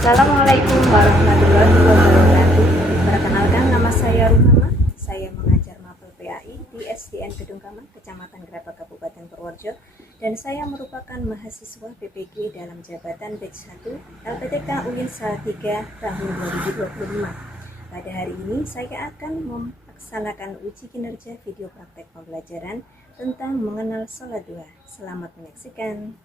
Assalamualaikum warahmatullahi wabarakatuh. Perkenalkan, nama saya Ruhama. Saya mengajar mapel PAI di SDN Gedung Kamang, Kecamatan Grabak, Kabupaten Purworejo, dan saya merupakan mahasiswa PPG dalam jabatan Batch 1 LPTK UIN Salatiga tahun 2025. Pada hari ini saya akan melaksanakan uji kinerja video praktek pembelajaran tentang mengenal sholat duha. Selamat menyaksikan.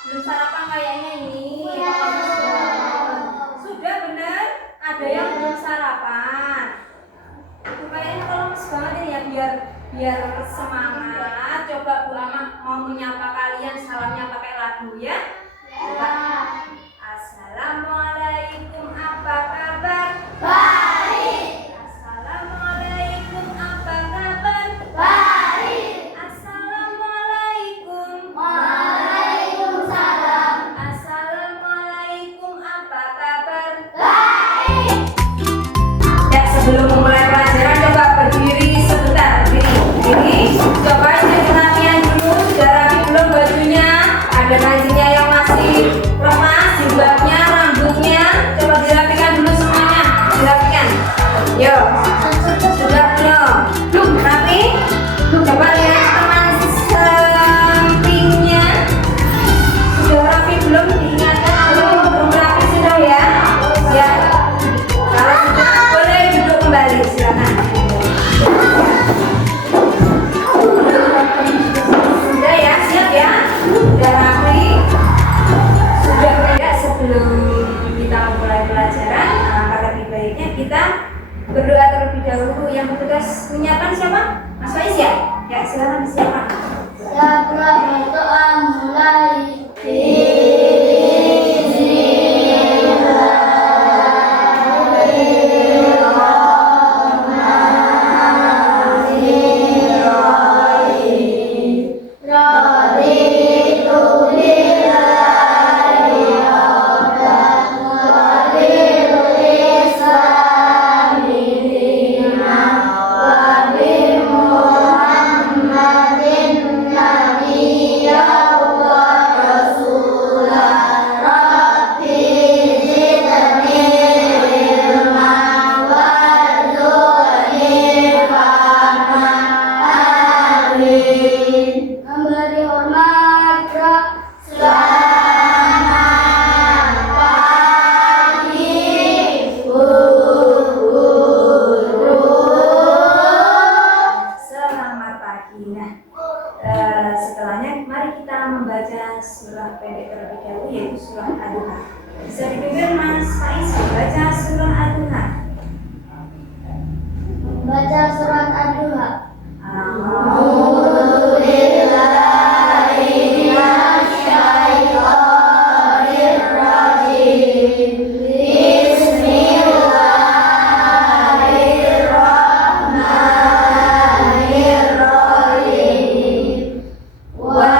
Belum sarapan kayaknya ini. Sudah bener? Ada yang belum sarapan. Itu kayaknya kalau lemes banget ini ya, biar semangat. Coba Bu Amah mau menyapa kalian, salamnya pakai lagu ya. Coba. Assalamualaikum, apa kabar? Baik. Assalamualaikum, apa kabar? Baik. Assalamualaikum. Waalaikumsalam. Assalamualaikum, apa kabar? Baik. Ya, sebelum memulai pelajaran coba berdiri sebentar. Berdiri. Coba ini latihan dulu. Sudah rapi belum bajunya? Ada kancingnya yang masih lemas, jilbabnya, rambutnya. Coba dirapikan dulu semuanya. Dirapikan. Yuk. Sudah belum? Rapi? Coba lihat teman sampingnya. Sudah rapi belum? Diingatkan belum rapi sudah ya? Ya. Kalau sudah boleh duduk kembali, silakan. Sudah ya, siap ya? Sudah rapi? Sudah tidak? Sebelum kita mulai pelajaran, alangkah lebih baiknya kita berdoa terlebih dahulu. Yang bertugas menyiapkan siapa? Mas Faiz ya? Ya, silakan disiapkan. Siaplah berdoa mulai. Memberi hormat. Selamat pagi, Selamat pagi. Nah, setelahnya mari kita membaca surah pendek terlebih dahulu, yaitu surah Ad-Duha. Bisa didengar Mas Faiz membaca surah Ad-Duha. Baca surat Ad-Duha. Wa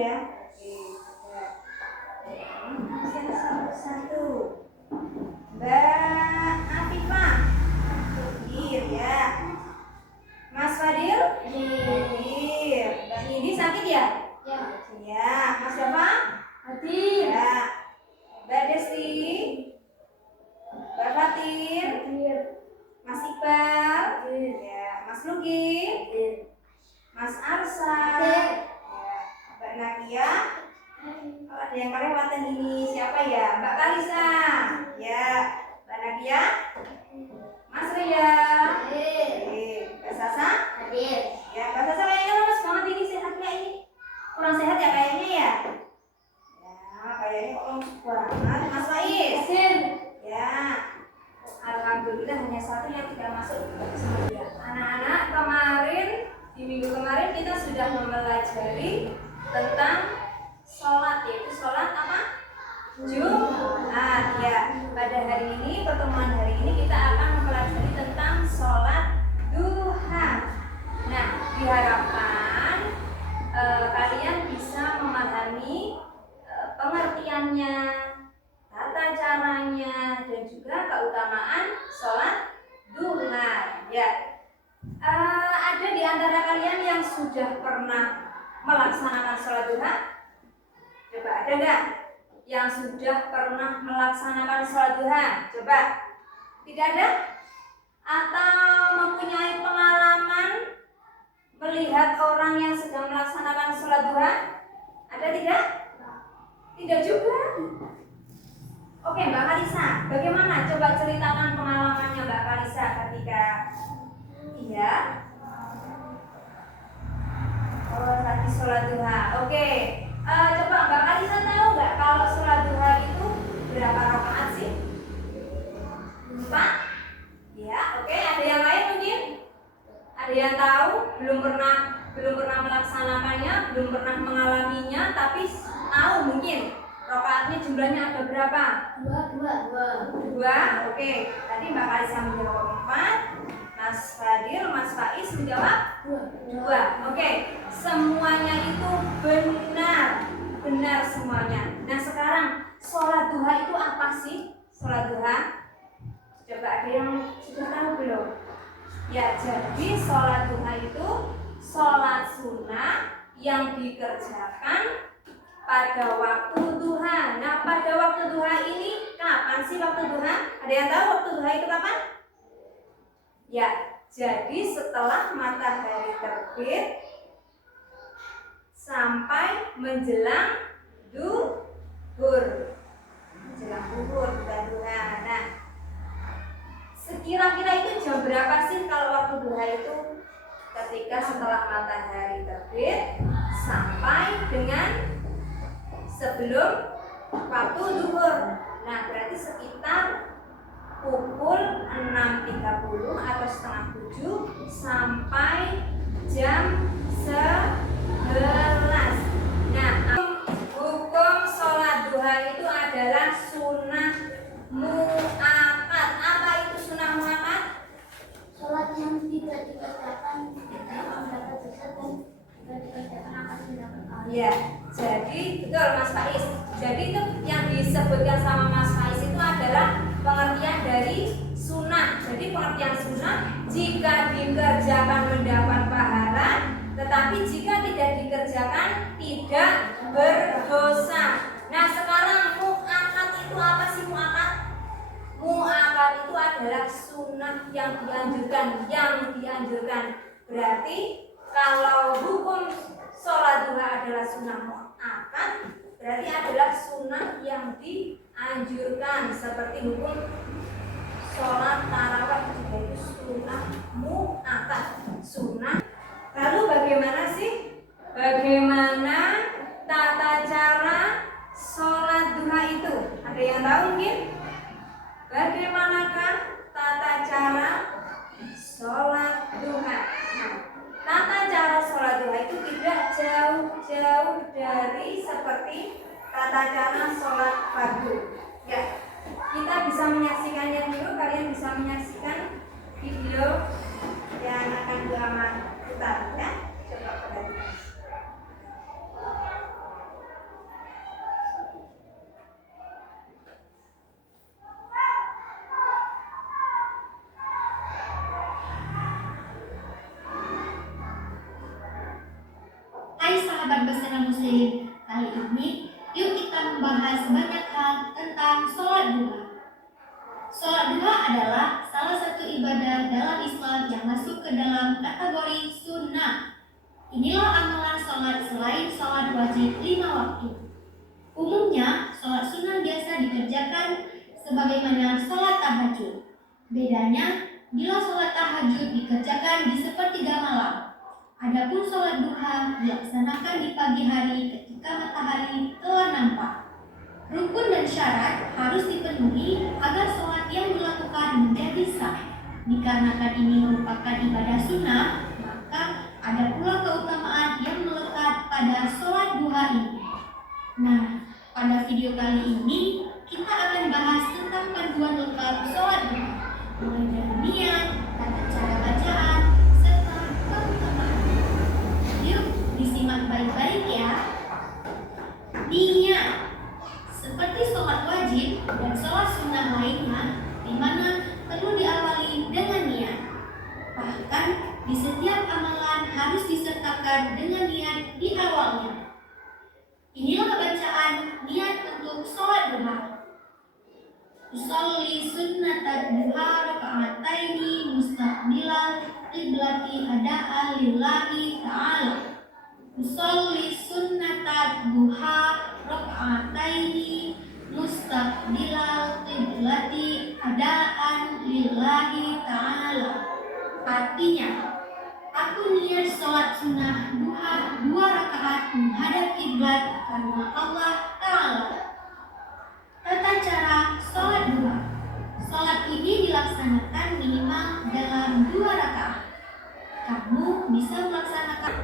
ya. Oke, siapa satu-satu. Mbak Afifah, takbir ya. Mas Fadil, takbir. Mbak Nindi sakit ya? Ya. Ya. Mas Bapak, Hadir. ya. Mbak Desti, Mbak Fatir, Hadir. Mas Iqbal, Hadir. ya. Mas Luki, Hadir. Mas Arsa, Hadir. ya. Mbak Nakia. Oh, ada yang kelewatan ini siapa ya? Mbak Kalisa, ya. Mbak Nakia, Mas Ria, Hadir. Mbak Sasa, Hadir. ya. Mbak Sasa kayaknya lemes banget ini sehatnya ini. Kurang sehat ya kayaknya ya. Ya, kayaknya kok lemes banget. Mas Faiz, Hadir. ya. Alhamdulillah hanya satu yang tidak masuk sama dia. Anak-anak, kemarin di minggu kemarin kita sudah mempelajari tentang sholat, yaitu sholat apa? Jumat ya. Pada hari ini, pertemuan hari ini kita akan mempelajari tentang sholat duha. Nah, diharapkan kalian bisa memahami pengertiannya, tata caranya, dan juga keutamaan sholat duha. Ya, ada di antara kalian yang sudah pernah melaksanakan sholat duha? Coba ada nggak yang sudah pernah melaksanakan sholat duha? Coba. Tidak ada? Atau mempunyai pengalaman melihat orang yang sedang melaksanakan sholat duha? Ada tidak? Tidak juga. Oke, Mbak Kalisa, bagaimana? Coba ceritakan pengalamannya Mbak Kalisa ketika iya. Oh, tadi sholat duha. Oke. Coba Mbak Kalisa tahu nggak kalau sholat duha itu berapa rakaat sih? 4? Ya, oke. Ada yang lain mungkin? Ada yang tahu? Belum pernah melaksanakannya, belum pernah mengalaminya, tapi tahu mungkin rakaatnya jumlahnya ada berapa? 2. 2. Oke. Tadi Mbak Kalisa menjawab 4. Mas Fadil, Mas Faiz menjawab 2. Oke. Semuanya itu benar semuanya. Nah, sekarang sholat duha itu apa sih? Sholat duha? Coba ada yang sudah tahu belum? Ya, jadi sholat duha itu sholat sunnah yang dikerjakan pada waktu duha. Nah, pada waktu duha ini kapan sih waktu duha? Ada yang tahu waktu duha itu kapan? Ya, jadi setelah matahari terbit sampai menjelang duhur. Menjelang duhur bukan duha. Nah, sekira-kira itu jam berapa sih kalau waktu duha itu? Ketika setelah matahari terbit sampai dengan sebelum waktu duhur. Nah, berarti sekitar pukul 6.30 atau setengah 7 sampai jam 11. Nah, hukum sholat duha itu adalah sunnah mu'akkad. Apa itu sunnah mu'akkad? Sholat yang tidak dikerjakan mendapat dosa dan tidak dikerjakan akan mendapat pahala. Ya, jadi betul Mas Faiz. Jadi itu yang disebutkan sama Mas Faiz itu adalah pengertian dari sunnah. Jadi pengertian sunnah jika dikerjakan mendapat pahala, tetapi jika tidak dikerjakan tidak berdosa. Nah, sekarang mu'akkad itu apa sih mu'akkad? Mu'akkad itu adalah sunnah yang dianjurkan. Berarti kalau hukum sholat duha adalah sunnah mu'akkad, berarti adalah sunnah yang dianjurkan. Seperti hukum sholat tarawih juga itu sunnah mu'akkad, sunnah. Lalu bagaimana tata cara sholat duha itu? Ada yang tahu mungkin? Bagaimanakah tata cara sholat duha? Nah, tata cara sholat duha itu tidak jauh-jauh dari seperti tata cara sholat fardu. Ya, kita bisa menyaksikannya dulu. Kalian bisa menyaksikan video yang akan putar ya. Coba perhatikan. sahabat bersama muslim, kali ini yuk kita membahas banyak hal tentang sholat duha. Sholat duha adalah salah satu ibadah dalam Islam yang masuk ke dalam kategori sunnah. Inilah amalan sholat selain sholat wajib 5 waktu. Umumnya, sholat sunnah biasa dikerjakan sebagaimana sholat tahajud. Bedanya, bila sholat tahajud dikerjakan di sepertiga malam. Adapun sholat duha dilaksanakan di pagi hari ketika matahari telah nampak. Rukun dan syarat harus dipenuhi agar sholat yang dilakukan menjadi sah. Dikarenakan ini merupakan ibadah sunnah, maka ada pula keutamaan yang melekat pada sholat duha ini. Nah, pada video kali ini kita akan bahas tentang panduan lengkap sholat duha, mulai dari niat, tata cara bacaan, serta keutamaan. Yuk, disimak baik-baik ya. Niat seperti sholat wajib dan sholat sunnah lainnya, di mana perlu diawali dengan niat. Bahkan di setiap amalan harus disertakan dengan niat di awalnya. Inilah bacaan niat untuk sholat duha. Usolli sunnatat duha raka'ataini mustaqbilal qiblati ada'a lillahi ta'ala. Usolli sunnatat duha raka'ataini mustaqbilal qiblati ada'an lillahi ta'ala. Artinya, aku niat sholat sunnah duha 2 rakaat menghadap kiblat karena Allah Ta'ala. Tata cara sholat duha. Sholat ini dilaksanakan minimal dalam 2 rakaat. Kamu bisa melaksanakan.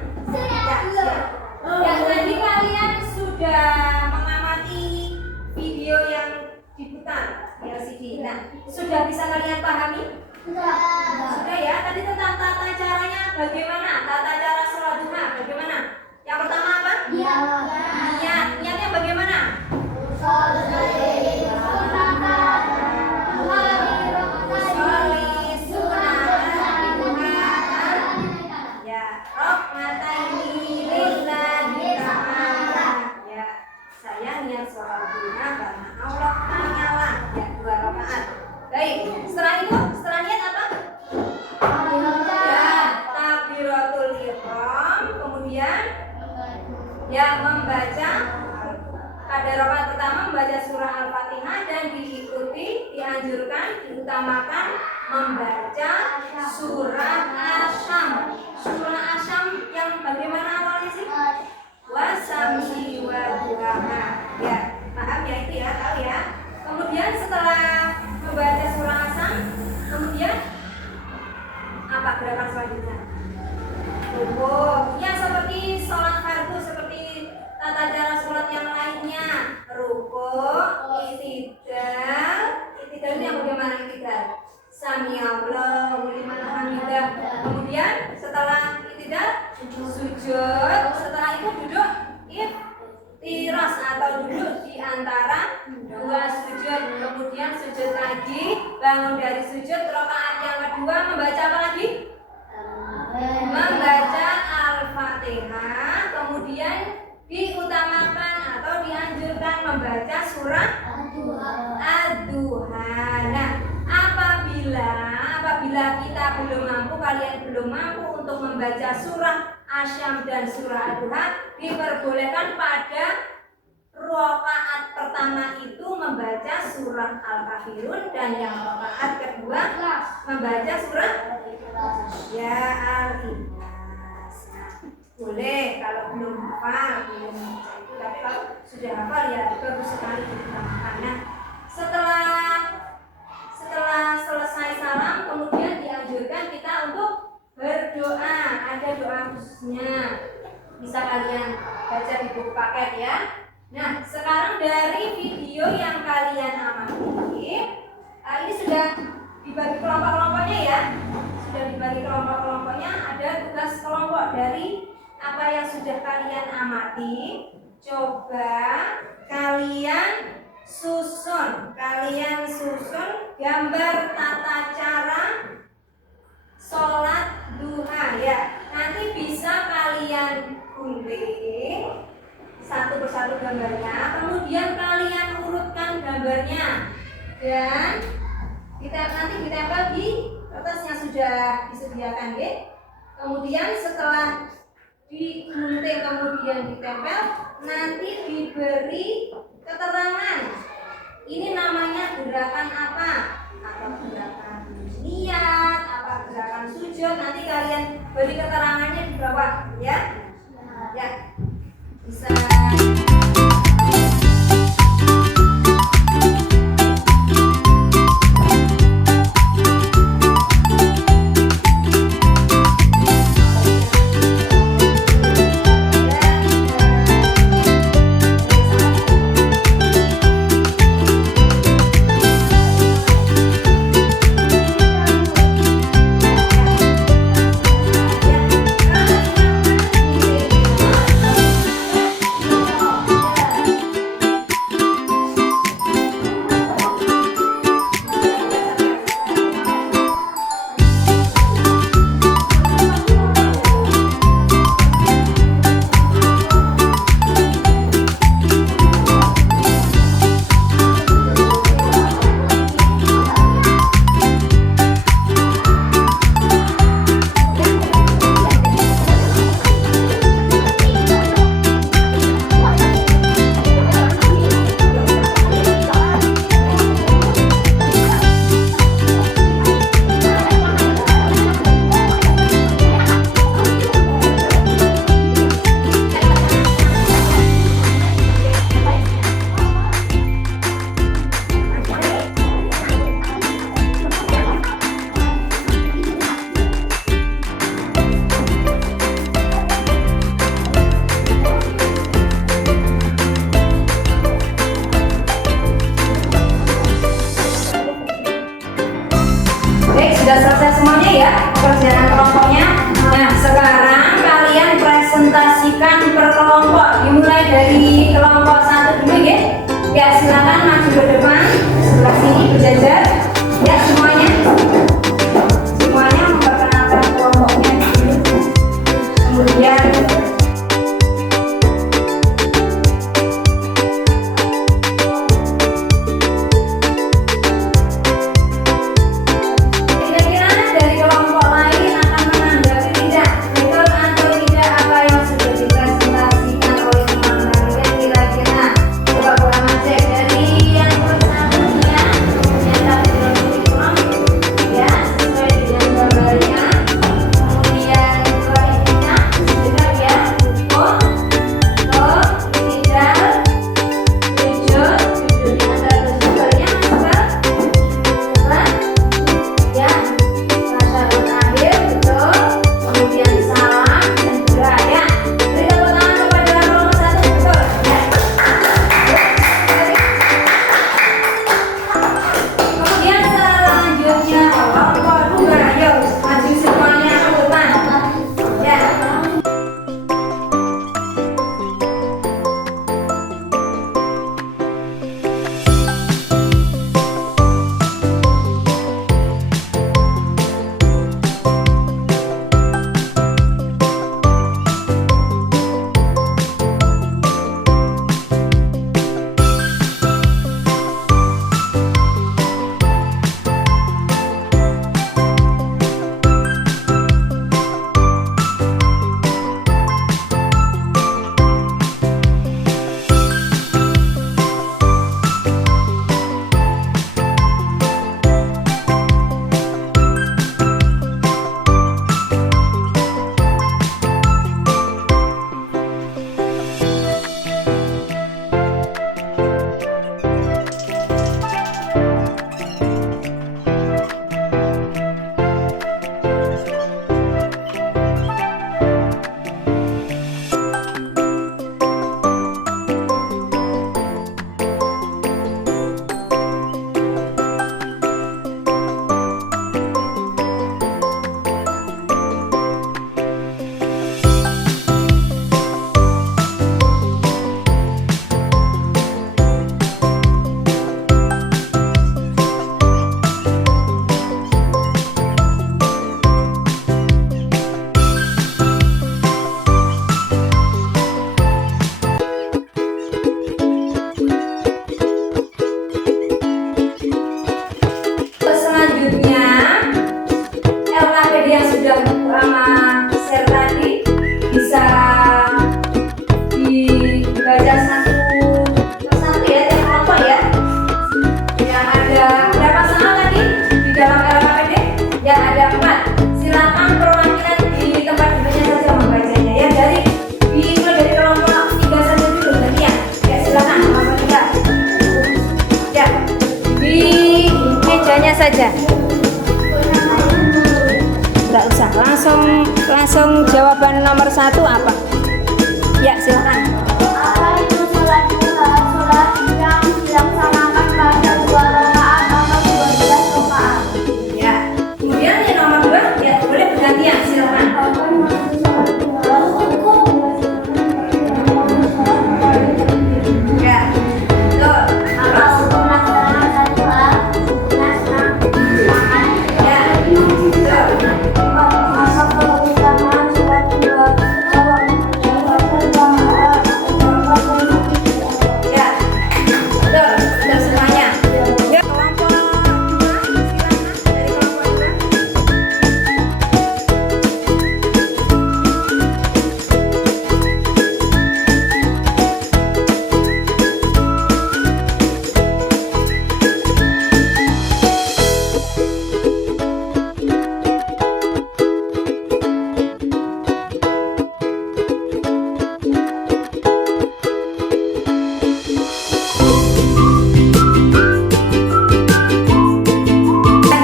Ya, tadi kalian sudah mengamati video yang diputar LCD. Nah, sudah bisa kalian pahami? Sudah ya. Tadi tentang tata caranya bagaimana? Tata cara sholat duha bagaimana? Yang pertama apa? Niat. Niatnya bagaimana? Baik, setelah niat apa? Ya, takbiratul ihram, kemudian ya membaca pada rakaat pertama membaca surah Al-Fatihah dan dianjurkan, diutamakan membaca surah Asyam. Surah Asyam yang bagaimana awalnya sih? Wasamsi wa duhaha. Ya, paham ya itu ya, tahu ya. Kemudian setelah membaca surah Asyam, kemudian apa gerakan selanjutnya? Rukuk. Ya, seperti sholat fardu, seperti tata cara sholat yang lainnya. Rukuk, i'tidal. I'tidal itu yang bagaimana i'tidal? Sami'allahu liman hamidah. Kemudian setelah i'tidal sujud. Setelah itu duduk iftiras atau duduk di antara 2 sujud. Kemudian sujud lagi, bangun dari sujud. Rakaat yang kedua membaca apa lagi? Membaca Al-Fatihah. Kemudian diutamakan atau dianjurkan membaca surah Ad-Duha. Nah, apabila kita belum mampu, kalian belum mampu untuk membaca surah Asyam dan surah Ad-Duha, diperbolehkan pada rakaat pertama itu membaca surah Al-Kafirun, dan yang rakaat kedua membaca surah ya Al-Ikhlas. Boleh kalau belum hafal, belum membaca itu, tapi kalau sudah hafal ya bagus sekali diutamakan. Nah, setelah selesai salam, kemudian dianjurkan kita untuk berdoa. Ada doa khususnya, bisa kalian baca di buku paket ya. Nah, sekarang dari video yang kalian amati, ini sudah dibagi kelompok-kelompoknya ya. Sudah dibagi kelompok-kelompoknya, ada tugas kelompok dari apa yang sudah kalian amati. Coba kalian susun gambar tata cara sholat duha ya. Nanti bisa kalian gunting satu persatu gambarnya, kemudian kalian urutkan gambarnya dan kita nanti ditempel di kertas yang sudah disediakan ya. Kemudian setelah digunting kemudian ditempel, nanti diberi keterangan ini namanya gerakan apa gerakan niat, apa gerakan sujud, nanti kalian beri keterangannya di bawah ya. Ya, bisa. Sudah selesai semuanya ya pekerjaan kelompoknya. Nah sekarang kalian presentasikan per kelompok, dimulai dari kelompok 1 dulu ya. Ya silakan maju ke depan sebelah sini berjajar ya semuanya memperkenalkan kelompoknya dulu. Kemudian Yang saja? Enggak usah. Langsung jawaban nomor 1 apa? Ya, silakan. Apa itu sholat duha? Sholat yang dilaksanakan pada 2 rakaat atau 12 rakaat. Ya. Kemudian yang nomor 2, ya boleh bergantian, silakan. Ya. Betul. Apa? Ya. Betul. Ya. Betul. Betul semuanya. Ya, kelompok 2, silakan dari kelompok 2.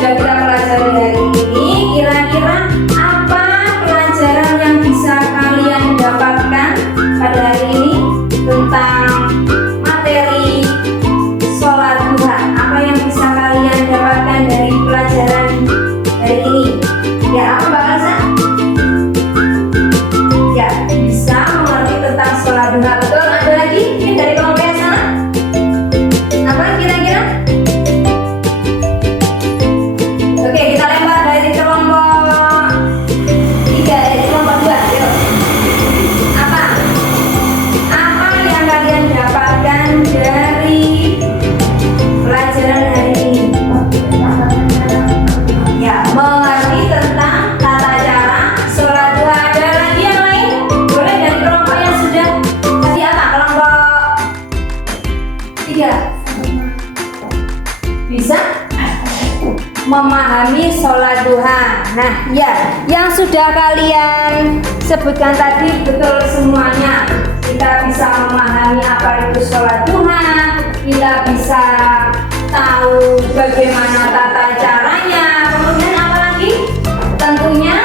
Sudah kita pelajari hari ini, kira-kira apa pelajaran yang bisa kalian dapatkan pada hari ini tentang materi sholat duha? Apa yang bisa kalian dapatkan dari pelajaran hari ini? Ya, apa Mbak Elsa? Ya, bisa mengerti tentang sholat duha. Betul, ada lagi? Ini dari kelompok yang sana? Apa kira-kira? Oke, kita lempar dari kelompok 3, dari kelompok 2. Yuk. Apa? Apa yang kalian dapatkan dari pelajaran hari ini? Ya, mengerti tentang tata cara sholat duha. Ada lagi yang lain? Boleh dari kelompok yang sudah tadi apa? Kelompok 3. Bisa? Memahami sholat duha. Nah, ya, yang sudah kalian sebutkan tadi betul semuanya. Kita bisa memahami apa itu sholat duha, kita bisa tahu bagaimana tata caranya. Kemudian apa lagi? Tentunya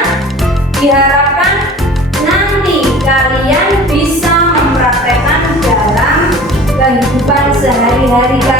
diharapkan nanti kalian bisa mempraktekkan dalam kehidupan sehari-hari kalian.